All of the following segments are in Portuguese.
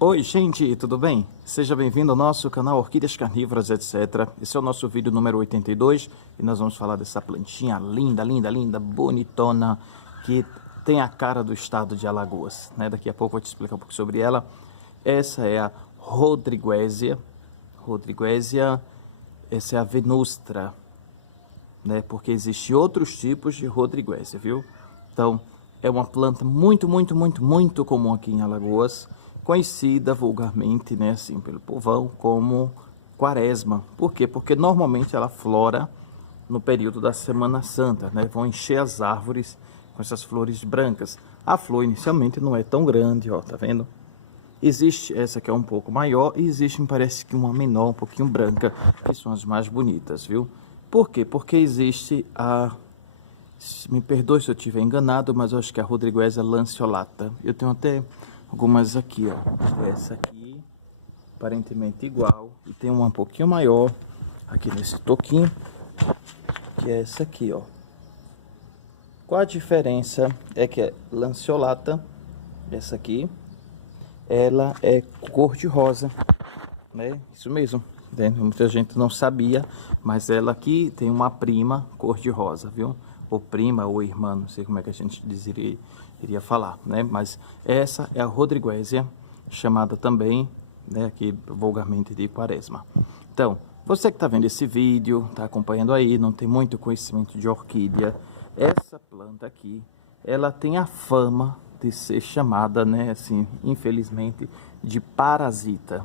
Oi gente, tudo bem? Seja bem-vindo ao nosso canal Orquídeas Carnívoras, etc. Esse é o nosso vídeo número 82 e nós vamos falar dessa plantinha linda, linda, linda, bonitona, que tem a cara do estado de Alagoas, né? Daqui a pouco eu vou te explicar um pouco sobre ela. Essa é a Rodriguesia, essa é a Venustra, né? Porque existem outros tipos de Rodriguesia, viu? Então, é uma planta muito comum aqui em Alagoas, conhecida vulgarmente, né, assim, pelo povão, como quaresma. Por quê? Porque normalmente ela flora no período da Semana Santa, né? Vão encher as árvores com essas flores brancas. A flor inicialmente não é tão grande, ó, tá vendo? Existe essa que é um pouco maior e existe, me parece que uma menor, um pouquinho branca, que são as mais bonitas, viu? Por quê? Porque existe a... Me perdoe se eu estiver enganado, mas eu acho que é a Rodriguesia lanceolata. Eu tenho até algumas aqui, ó. Essa aqui, aparentemente igual. E tem uma um pouquinho maior, aqui nesse toquinho, que é essa aqui, ó. Qual a diferença? É que é lanceolata, essa aqui, ela é cor de rosa, né? Isso mesmo. Muita gente não sabia, mas ela aqui tem uma prima cor de rosa, viu? Ou prima ou irmã, não sei como é que a gente iria falar, né? Mas essa é a Rodriguesia, chamada também, né, aqui vulgarmente de quaresma. Então, você que está vendo esse vídeo, está acompanhando aí, não tem muito conhecimento de orquídea, essa planta aqui, ela tem a fama de ser chamada, né, assim, infelizmente, de parasita,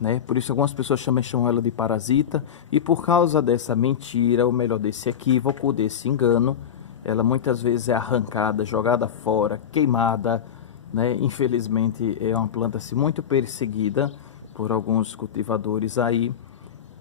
né? Por isso algumas pessoas chamam ela de parasita, e por causa dessa mentira, ou melhor, desse equívoco, desse engano, ela muitas vezes é arrancada, jogada fora, queimada, né? Infelizmente é uma planta assim, muito perseguida por alguns cultivadores aí,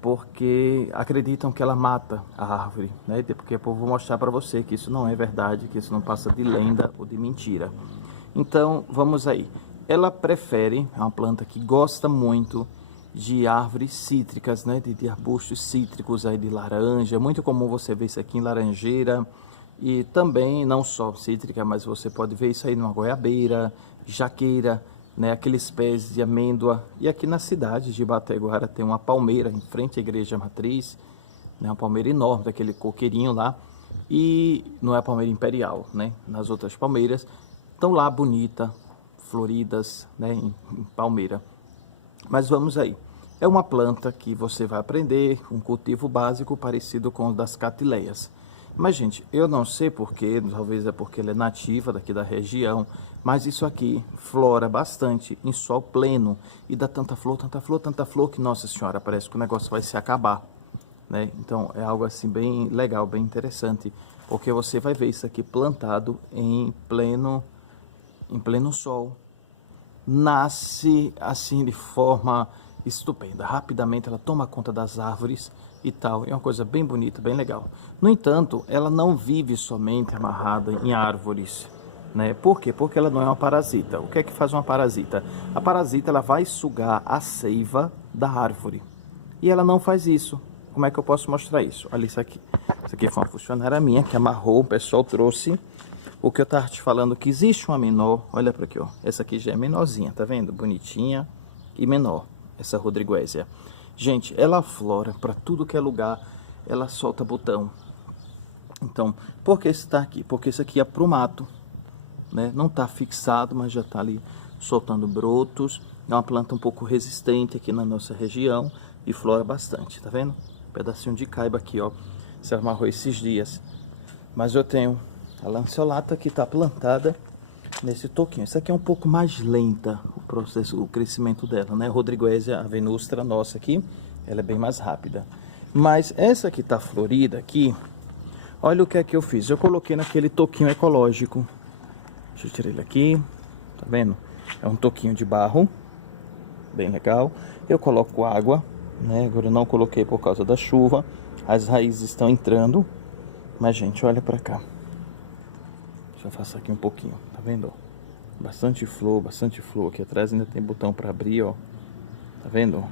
porque acreditam que ela mata a árvore, né? Porque eu vou mostrar para você que isso não é verdade, que isso não passa de lenda ou de mentira. Então, vamos aí. Ela prefere, é uma planta que gosta muito de árvores cítricas, né? De arbustos cítricos aí de laranja. É muito comum você ver isso aqui em laranjeira. E também, não só cítrica, mas você pode ver isso aí numa goiabeira, jaqueira, né? Aqueles pés de amêndoa. E aqui na cidade de Bateguara tem uma palmeira em frente à igreja matriz, né? Uma palmeira enorme, daquele coqueirinho lá. E não é a palmeira imperial, né? Nas outras palmeiras estão lá bonita, floridas, né? Em palmeira. Mas vamos aí. É uma planta que você vai aprender, um cultivo básico parecido com o das catileias. Mas, gente, eu não sei porquê, talvez é porque ela é nativa daqui da região, mas isso aqui flora bastante em sol pleno e dá tanta flor, que, nossa senhora, parece que o negócio vai se acabar, né? Então, é algo assim bem legal, bem interessante, porque você vai ver isso aqui plantado em pleno sol. Nasce assim de forma estupenda, rapidamente ela toma conta das árvores e tal, é uma coisa bem bonita, bem legal. No entanto, ela não vive somente amarrada em árvores, né? Por quê? Porque ela não é uma parasita. O que é que faz uma parasita? A parasita, ela vai sugar a seiva da árvore, e ela não faz isso. Como é que eu posso mostrar isso? Olha isso aqui. Isso aqui foi uma funcionária minha que amarrou, o pessoal trouxe. O que eu estava te falando, que existe uma menor, olha para aqui, ó. Essa aqui já é menorzinha, tá vendo? Bonitinha e menor, essa Rodriguesia. Gente, ela flora para tudo que é lugar, ela solta botão. Então, por que está aqui? Porque isso aqui é pro mato, né? Não está fixado, mas já está ali soltando brotos. É uma planta um pouco resistente aqui na nossa região e flora bastante, tá vendo? Um pedacinho de caiba aqui, ó. Se amarrou esses dias. Mas eu tenho a lanceolata que está plantada nesse toquinho. Essa aqui é um pouco mais lenta o processo, o crescimento dela, né? Rodriguesia, a Venustra nossa aqui, ela é bem mais rápida. Mas essa que está florida aqui, olha o que é que eu fiz. Eu coloquei naquele toquinho ecológico. Deixa eu tirar ele aqui, tá vendo? É um toquinho de barro, bem legal. Eu coloco água, né? Agora eu não coloquei por causa da chuva. As raízes estão entrando. Mas, gente, olha pra cá. Deixa eu afastar aqui um pouquinho, tá vendo? Bastante flor aqui atrás, ainda tem botão para abrir, ó. Tá vendo?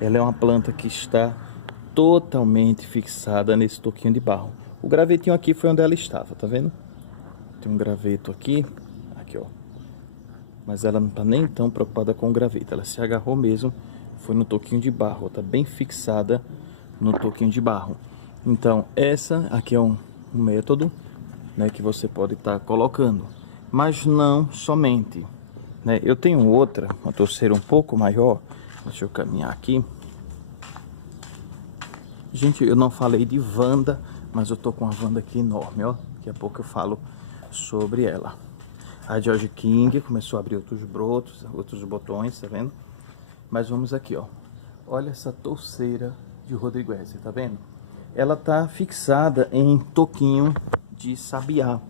Ela é uma planta que está totalmente fixada nesse toquinho de barro. O gravetinho aqui foi onde ela estava, tá vendo? Tem um graveto aqui, ó. mas ela não está nem tão preocupada com o graveto. Ela se agarrou mesmo, foi no toquinho de barro, está bem fixada no toquinho de barro. Então, essa aqui é um método, né, que você pode estar colocando, mas não somente, né? Eu tenho outra, uma torceira um pouco maior. Deixa eu caminhar aqui. Gente, eu não falei de Wanda, mas eu tô com uma Wanda aqui enorme, ó. Daqui a pouco eu falo sobre ela. A George King começou a abrir outros brotos, outros botões, tá vendo? Mas vamos aqui, ó. Olha essa torceira de Rodrigues, tá vendo? Ela tá fixada em toquinho de sabiá,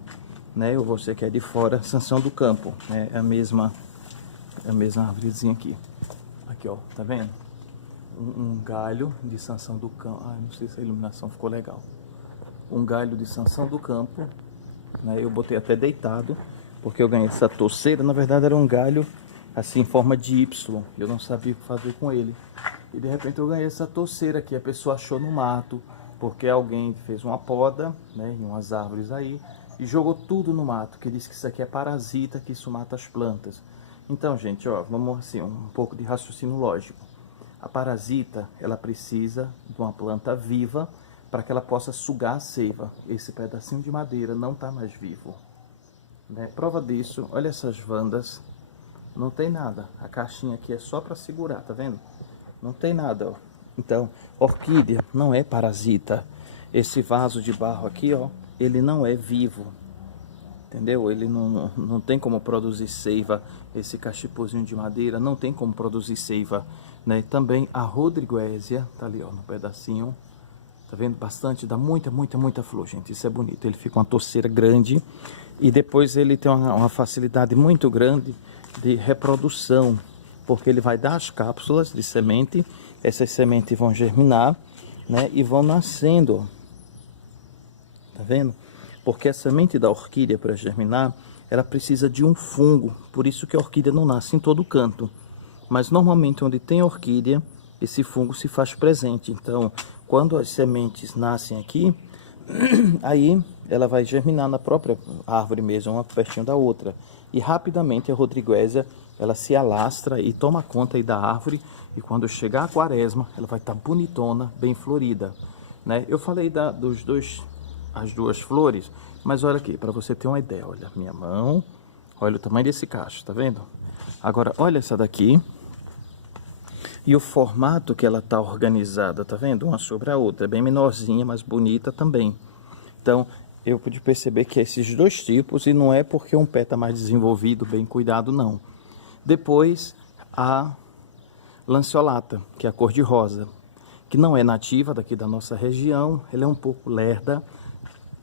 né? Ou você que é de fora, Sansão do Campo, né? É a mesma árvorezinha aqui. Aqui, ó, tá vendo? Um galho de Sansão do Campo. Ah, não sei se a iluminação ficou legal. Um galho de Sansão do Campo, né? Eu botei até deitado, porque eu ganhei essa torceira. Na verdade era um galho assim em forma de Y. Eu não sabia o que fazer com ele. E de repente eu ganhei essa torceira que a pessoa achou no mato, porque alguém fez uma poda, né, em umas árvores aí, e jogou tudo no mato, que diz que isso aqui é parasita, que isso mata as plantas. Então, gente, ó, vamos assim, um pouco de raciocínio lógico. A parasita, ela precisa de uma planta viva para que ela possa sugar a seiva. Esse pedacinho de madeira não está mais vivo, né? Prova disso, olha essas vandas, não tem nada. A caixinha aqui é só para segurar, tá vendo? Não tem nada, ó. Então, orquídea não é parasita. Esse vaso de barro aqui, ó, ele não é vivo. Entendeu? Ele não tem como produzir seiva. Esse cachipuzinho de madeira não tem como produzir seiva, né? Também a Rodriguesia, tá ali, ó, no pedacinho. Tá vendo? Bastante, dá muita flor, gente. Isso é bonito. Ele fica uma torceira grande e depois ele tem uma facilidade muito grande de reprodução, porque ele vai dar as cápsulas de semente. Essas sementes vão germinar, né? E vão nascendo, ó. Tá vendo? Porque a semente da orquídea, para germinar, ela precisa de um fungo. Por isso que a orquídea não nasce em todo canto. Mas normalmente onde tem orquídea, esse fungo se faz presente. Então, quando as sementes nascem aqui, aí ela vai germinar na própria árvore mesmo, uma pertinho da outra. E rapidamente a Rodriguesia, ela se alastra e toma conta aí da árvore. E quando chegar a quaresma, ela vai estar bonitona, bem florida, né? Eu falei as duas flores, mas olha aqui, para você ter uma ideia, olha minha mão, olha o tamanho desse cacho, tá vendo? Agora, olha essa daqui, e o formato que ela tá organizada, tá vendo? Uma sobre a outra, é bem menorzinha, mas bonita também. Então, eu pude perceber que esses dois tipos, e não é porque um pé tá mais desenvolvido, bem cuidado, não. Depois, a lanceolata, que é a cor de rosa, que não é nativa daqui da nossa região, ela é um pouco lerda,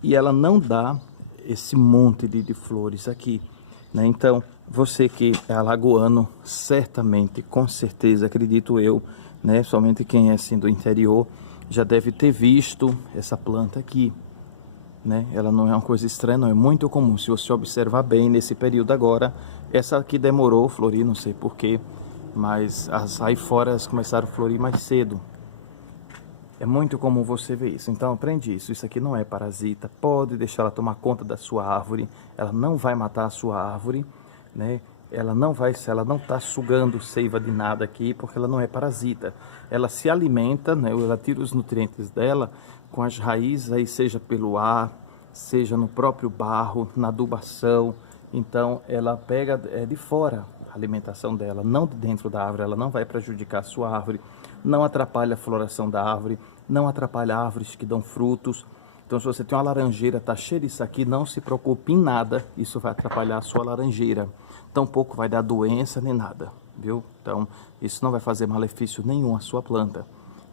e ela não dá esse monte de flores aqui, né? Então, você que é alagoano, certamente, com certeza, acredito eu, né? Somente quem é assim do interior, já deve ter visto essa planta aqui, né? Ela não é uma coisa estranha, não, é muito comum. Se você observar bem nesse período agora, essa aqui demorou a florir, não sei porquê, mas as aí fora elas começaram a florir mais cedo. É muito comum você ver isso. Então aprende isso. Isso aqui não é parasita. Pode deixar ela tomar conta da sua árvore. Ela não vai matar a sua árvore, né? Ela não está sugando seiva de nada aqui, porque ela não é parasita. Ela se alimenta, né? Ela tira os nutrientes dela com as raízes, aí seja pelo ar, seja no próprio barro, na adubação. Então ela pega de fora a alimentação dela, não de dentro da árvore. Ela não vai prejudicar a sua árvore, não atrapalha a floração da árvore, não atrapalha árvores que dão frutos. Então, se você tem uma laranjeira, está cheia disso aqui, não se preocupe em nada, isso vai atrapalhar a sua laranjeira. Tampouco vai dar doença nem nada, viu? Então, isso não vai fazer malefício nenhum à sua planta.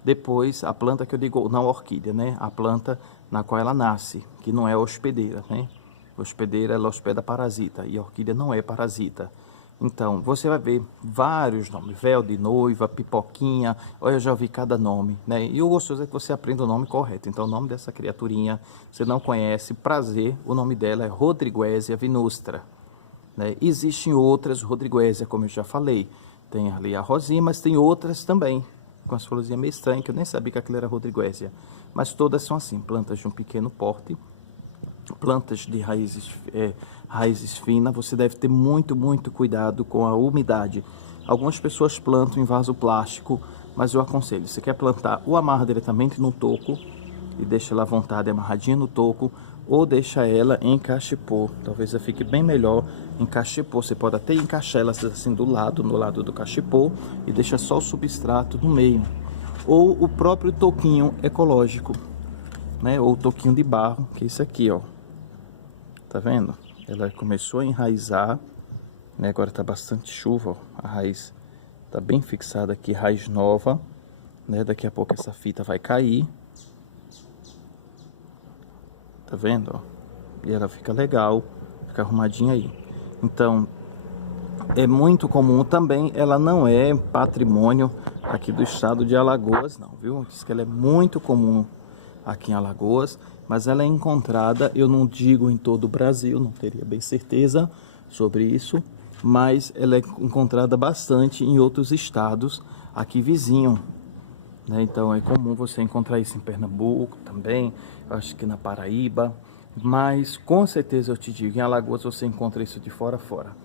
Depois, a planta que eu digo, não a orquídea, né? A planta na qual ela nasce, que não é hospedeira, né? Hospedeira, ela hospeda parasita, e a orquídea não é parasita. Então, você vai ver vários nomes, véu de noiva, pipoquinha, olha, eu já ouvi cada nome, né? E o gostoso é que você aprenda o nome correto. Então, o nome dessa criaturinha, você não conhece, prazer, o nome dela é Rodriguesia vinustra, né? Existem outras Rodriguesia, como eu já falei, tem ali a rosinha, mas tem outras também, com as florzinhas meio estranhas, que eu nem sabia que aquilo era Rodriguesia. Mas todas são assim, plantas de um pequeno porte, plantas de raízes raízes finas, você deve ter muito cuidado com a umidade. Algumas pessoas plantam em vaso plástico, mas eu aconselho, você quer plantar, ou amarra diretamente no toco e deixa ela à vontade amarradinha no toco, ou deixa ela em cachepô. Talvez ela fique bem melhor em cachepô. Você pode até encaixar ela assim no lado do cachepô e deixa só o substrato no meio. Ou o próprio toquinho ecológico, né? Ou o toquinho de barro, que é esse aqui, ó. Tá vendo? Ela começou a enraizar, né? Agora tá bastante chuva, ó. A raiz tá bem fixada aqui, raiz nova, né? Daqui a pouco essa fita vai cair. Tá vendo, ó? E ela fica legal, fica arrumadinha aí. Então, é muito comum também, ela não é patrimônio aqui do estado de Alagoas, não, viu? Diz que ela é muito comum aqui em Alagoas, mas ela é encontrada, eu não digo em todo o Brasil, não teria bem certeza sobre isso, mas ela é encontrada bastante em outros estados aqui vizinho, né? Então é comum você encontrar isso em Pernambuco também, acho que na Paraíba, mas com certeza eu te digo, em Alagoas você encontra isso de fora a fora,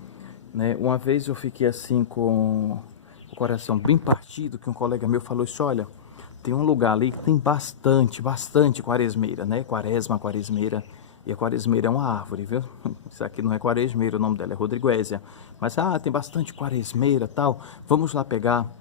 né? Uma vez eu fiquei assim com o coração bem partido, que um colega meu falou isso, olha, tem um lugar ali que tem bastante quaresmeira, né? Quaresmeira. E a quaresmeira é uma árvore, viu? Isso aqui não é quaresmeira, o nome dela é rodriguésia. Mas, tem bastante quaresmeira e tal, vamos lá pegar.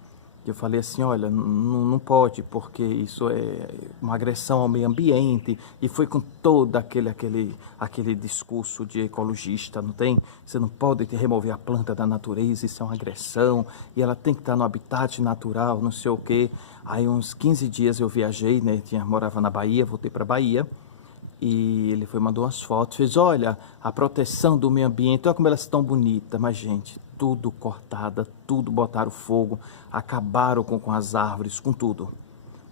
Eu falei assim, olha, não pode, porque isso é uma agressão ao meio ambiente. E foi com todo aquele discurso de ecologista, não tem? Você não pode remover a planta da natureza, isso é uma agressão. E ela tem que estar no habitat natural, não sei o quê. Aí uns 15 dias eu viajei, né? Morava na Bahia, voltei para Bahia. E ele mandou umas fotos, fez, olha, a proteção do meio ambiente, olha como elas estão bonitas. Mas, gente, tudo cortada, tudo botaram fogo, acabaram com as árvores, com tudo.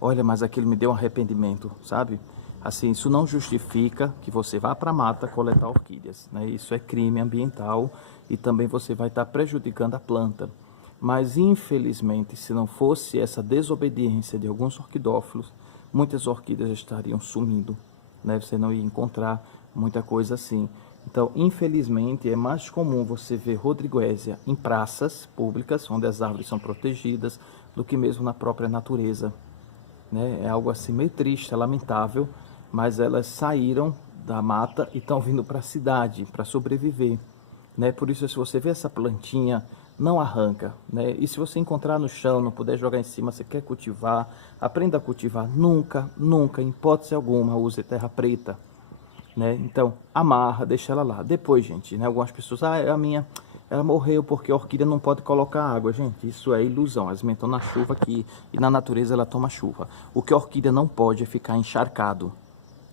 Olha, mas aquilo me deu um arrependimento, sabe? Assim, isso não justifica que você vá para a mata coletar orquídeas, né? Isso é crime ambiental e também você vai estar prejudicando a planta. Mas, infelizmente, se não fosse essa desobediência de alguns orquidófilos, muitas orquídeas estariam sumindo, né? Você não ia encontrar muita coisa assim. Então, infelizmente, é mais comum você ver rodriguésia em praças públicas, onde as árvores são protegidas, do que mesmo na própria natureza, né? É algo assim meio triste, é lamentável, mas elas saíram da mata e estão vindo para a cidade para sobreviver, né? Por isso, se você vê essa plantinha, não arranca, né? E se você encontrar no chão, não puder jogar em cima, você quer cultivar, aprenda a cultivar. Nunca, em hipótese alguma, use terra preta, né? Então, amarra, deixa ela lá. Depois, gente, né? Algumas pessoas, a minha, ela morreu porque a orquídea não pode colocar água. Gente, isso é ilusão. Elas estão na chuva aqui e na natureza ela toma chuva. O que a orquídea não pode é ficar encharcado.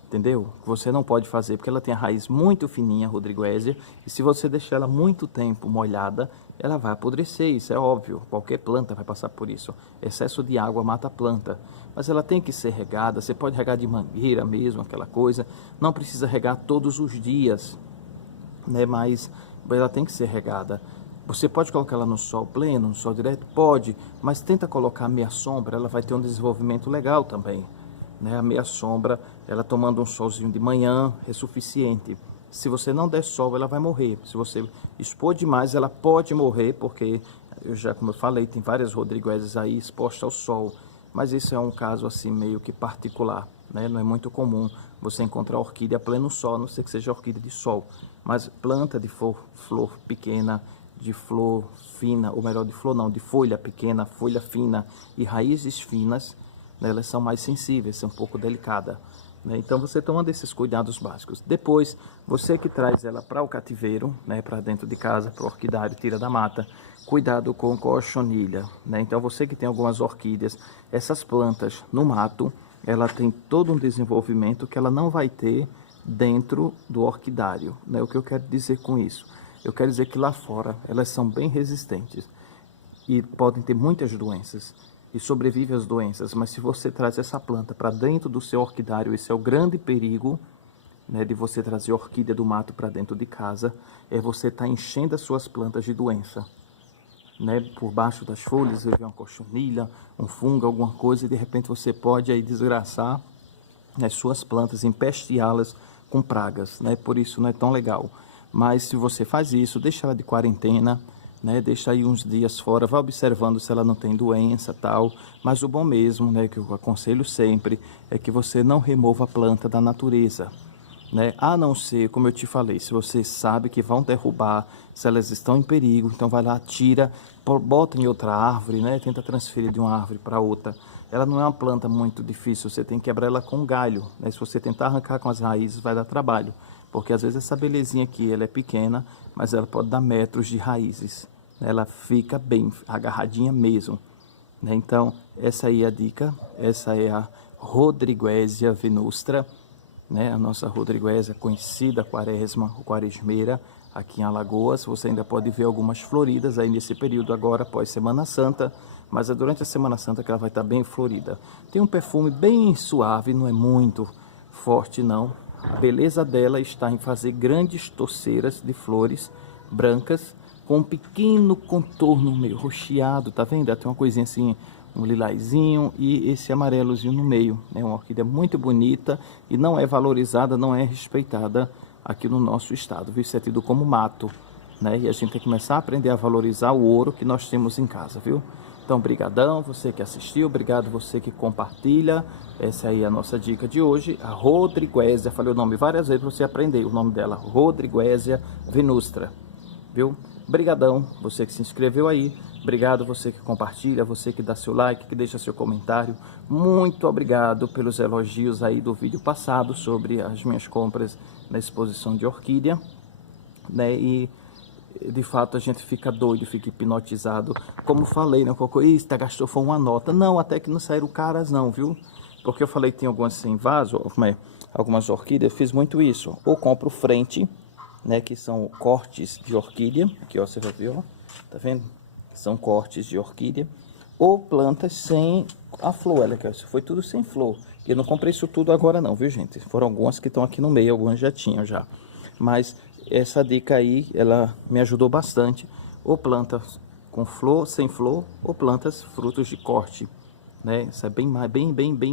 Entendeu? Você não pode fazer, porque ela tem a raiz muito fininha, rodriguésia, e se você deixar ela muito tempo molhada, ela vai apodrecer, isso é óbvio, qualquer planta vai passar por isso. Excesso de água mata a planta, mas ela tem que ser regada, você pode regar de mangueira mesmo, aquela coisa, não precisa regar todos os dias, né? Mas ela tem que ser regada. Você pode colocar ela no sol pleno, no sol direto? Pode, mas tenta colocar meia sombra, ela vai ter um desenvolvimento legal também, né? A meia sombra, ela tomando um solzinho de manhã é suficiente. Se você não der sol, ela vai morrer. Se você expor demais, ela pode morrer, porque como eu falei, tem várias rodriguésias aí expostas ao sol. Mas isso é um caso assim meio que particular, né? Não é muito comum você encontrar orquídea a pleno sol, a não ser que seja orquídea de sol. Mas planta de flor pequena, de flor fina, ou melhor, de flor não, de folha pequena, folha fina e raízes finas, né? Elas são mais sensíveis, são um pouco delicadas, né? Então você toma desses cuidados básicos. Depois, você que traz ela para o cativeiro, né, para dentro de casa, para o orquidário, tira da mata, cuidado com cochonilha, né? Então você que tem algumas orquídeas, essas plantas no mato, ela tem todo um desenvolvimento que ela não vai ter dentro do orquidário, né? O que eu quero dizer com isso? Eu quero dizer que lá fora elas são bem resistentes e podem ter muitas doenças e sobrevivem às doenças, mas se você traz essa planta para dentro do seu orquidário, esse é o grande perigo, né, de você trazer orquídea do mato para dentro de casa, é você estar enchendo as suas plantas de doença, né? Por baixo das folhas vê uma cochonilha, um fungo, alguma coisa, e de repente você pode aí desgraçar as suas plantas, empesteá-las com pragas, né? Por isso não é tão legal. Mas se você faz isso, deixa ela de quarentena, né? Deixa aí uns dias fora, vai observando se ela não tem doença, tal. Mas o bom mesmo, né, que eu aconselho sempre, é que você não remova a planta da natureza, né? A não ser, como eu te falei, se você sabe que vão derrubar, se elas estão em perigo, então vai lá, tira, bota em outra árvore, né? Tenta transferir de uma árvore para outra. Ela não é uma planta muito difícil, você tem que quebrar ela com galho, né? Se você tentar arrancar com as raízes, vai dar trabalho, porque às vezes essa belezinha aqui, ela é pequena, mas ela pode dar metros de raízes, né? Ela fica bem agarradinha mesmo, né? Então, essa aí é a dica, essa é a Rodriguesia venustra, né? A nossa Rodriguesia conhecida, quaresma, ou quaresmeira, aqui em Alagoas. Você ainda pode ver algumas floridas aí nesse período agora, após Semana Santa, mas é durante a Semana Santa que ela vai estar bem florida. Tem um perfume bem suave, não é muito forte não. A beleza dela está em fazer grandes torceiras de flores brancas, com um pequeno contorno meio roxeado, tá vendo? Ela tem uma coisinha assim, um lilazinho e esse amarelozinho no meio, né? Uma orquídea muito bonita e não é valorizada, não é respeitada aqui no nosso estado, viu? Isso é tido como mato, né? E a gente tem que começar a aprender a valorizar o ouro que nós temos em casa, viu? Então, brigadão, você que assistiu, obrigado você que compartilha. Essa aí é a nossa dica de hoje, a Rodriguesia, falei o nome várias vezes para você aprender o nome dela, Rodriguesia venustra, viu? Brigadão, você que se inscreveu aí, obrigado você que compartilha, você que dá seu like, que deixa seu comentário. Muito obrigado pelos elogios aí do vídeo passado sobre as minhas compras na exposição de orquídea, né? E de fato a gente fica doido, fica hipnotizado. Como falei, né? Isso, gastou foi uma nota. Não, até que não saíram caras não, viu? Porque eu falei que tem algumas sem vaso, algumas orquídeas, eu fiz muito isso. Ou compro frente, né, que são cortes de orquídea, aqui ó, você vai ver, ó, tá vendo? São cortes de orquídea, ou plantas sem a flor, olha, isso foi tudo sem flor. Eu não comprei isso tudo agora não, viu gente? Foram algumas que estão aqui no meio, algumas já tinham já. Mas essa dica aí, ela me ajudou bastante, ou plantas com flor, sem flor, ou plantas frutos de corte, né? Isso é bem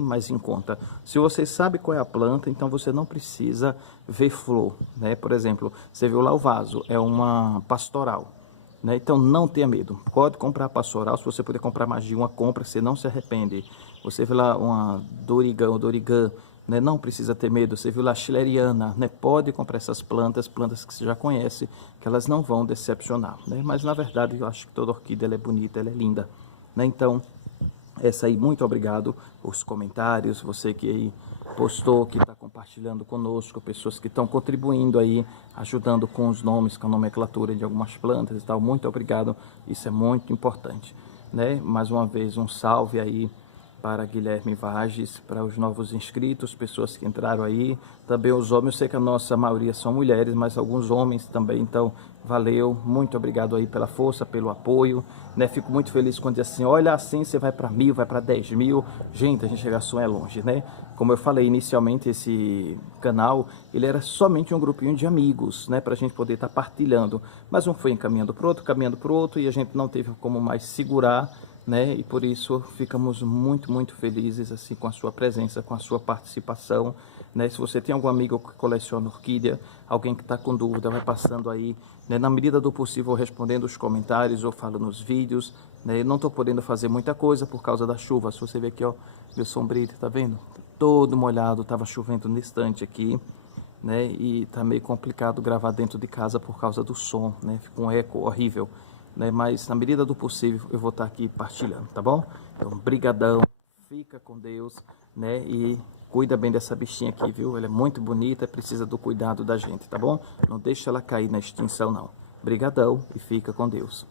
mais em conta. Se você sabe qual é a planta, então você não precisa ver flor, né? Por exemplo, você viu lá o vaso, é uma pastoral, né? Então não tenha medo, pode comprar pastoral. Se você puder comprar mais de uma, compra, você não se arrepende. Você viu lá uma Dorigan, né? Não precisa ter medo. Você viu lá a Schilleriana, né? Pode comprar essas plantas que você já conhece, que elas não vão decepcionar, né? Mas na verdade eu acho que toda orquídea ela é bonita, ela é linda, né? Então essa aí, muito obrigado os comentários, você que aí postou, que está compartilhando conosco, pessoas que estão contribuindo aí, ajudando com os nomes, com a nomenclatura de algumas plantas e tal, muito obrigado, isso é muito importante, né? Mais uma vez um salve aí para Guilherme Vages, para os novos inscritos, pessoas que entraram aí, também os homens, eu sei que a nossa maioria são mulheres, mas alguns homens também, então valeu, muito obrigado aí pela força, pelo apoio, né? Fico muito feliz quando diz assim, olha, assim você vai para 1000, vai para 10.000, gente, a gente chega só é longe, né? Como eu falei inicialmente, esse canal, ele era somente um grupinho de amigos, né? Para a gente poder estar partilhando, mas um foi encaminhando para o outro, e a gente não teve como mais segurar, né? E por isso ficamos muito felizes assim com a sua presença, com a sua participação, né? Se você tem algum amigo que coleciona orquídea, alguém que está com dúvida, vai passando aí, né? Na medida do possível respondendo os comentários ou falando nos vídeos, né? Eu não estou podendo fazer muita coisa por causa da chuva. Se você ver aqui, ó, meu sombreiro, tá vendo? Todo molhado, estava chovendo no instante aqui, né? E tá meio complicado gravar dentro de casa por causa do som, né? Fica um eco horrível, né? Mas na medida do possível eu vou estar aqui partilhando, tá bom? Então, brigadão, fica com Deus, né? E cuida bem dessa bichinha aqui, viu? Ela é muito bonita, precisa do cuidado da gente, tá bom? Não deixa ela cair na extinção, não. Brigadão e fica com Deus.